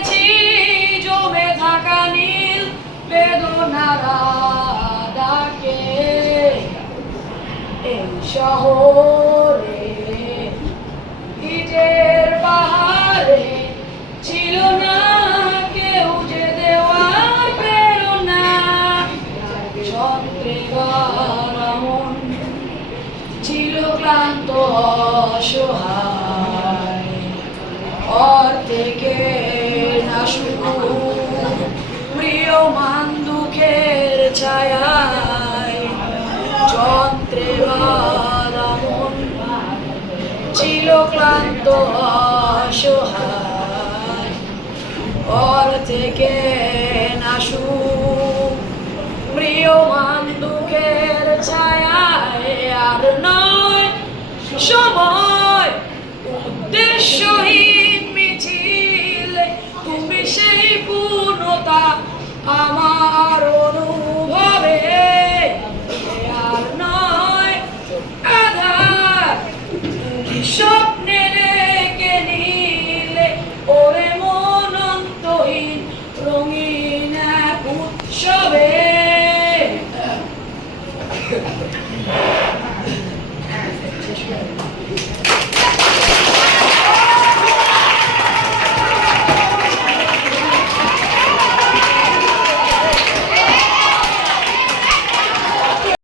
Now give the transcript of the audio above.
দেখেছি জমে থাকা নীল ডাকে। এই শহরে পাহাড়ে ছিল না কেউ যে দেওয়ার প্রেরণা। চন্দ্রেবার ছিল ক্লান্ত, অসহায়। অর্ধেকে প্রিয় মান দুঃখের ছায়ায় যন্ত্রে বাঁধা মন ছিল ক্লান্ত অসহায় না সুখ প্রিয় মান দুঃখের ছায়ায় আর নয়, সময় উদ্দেশ্যহীন। 何?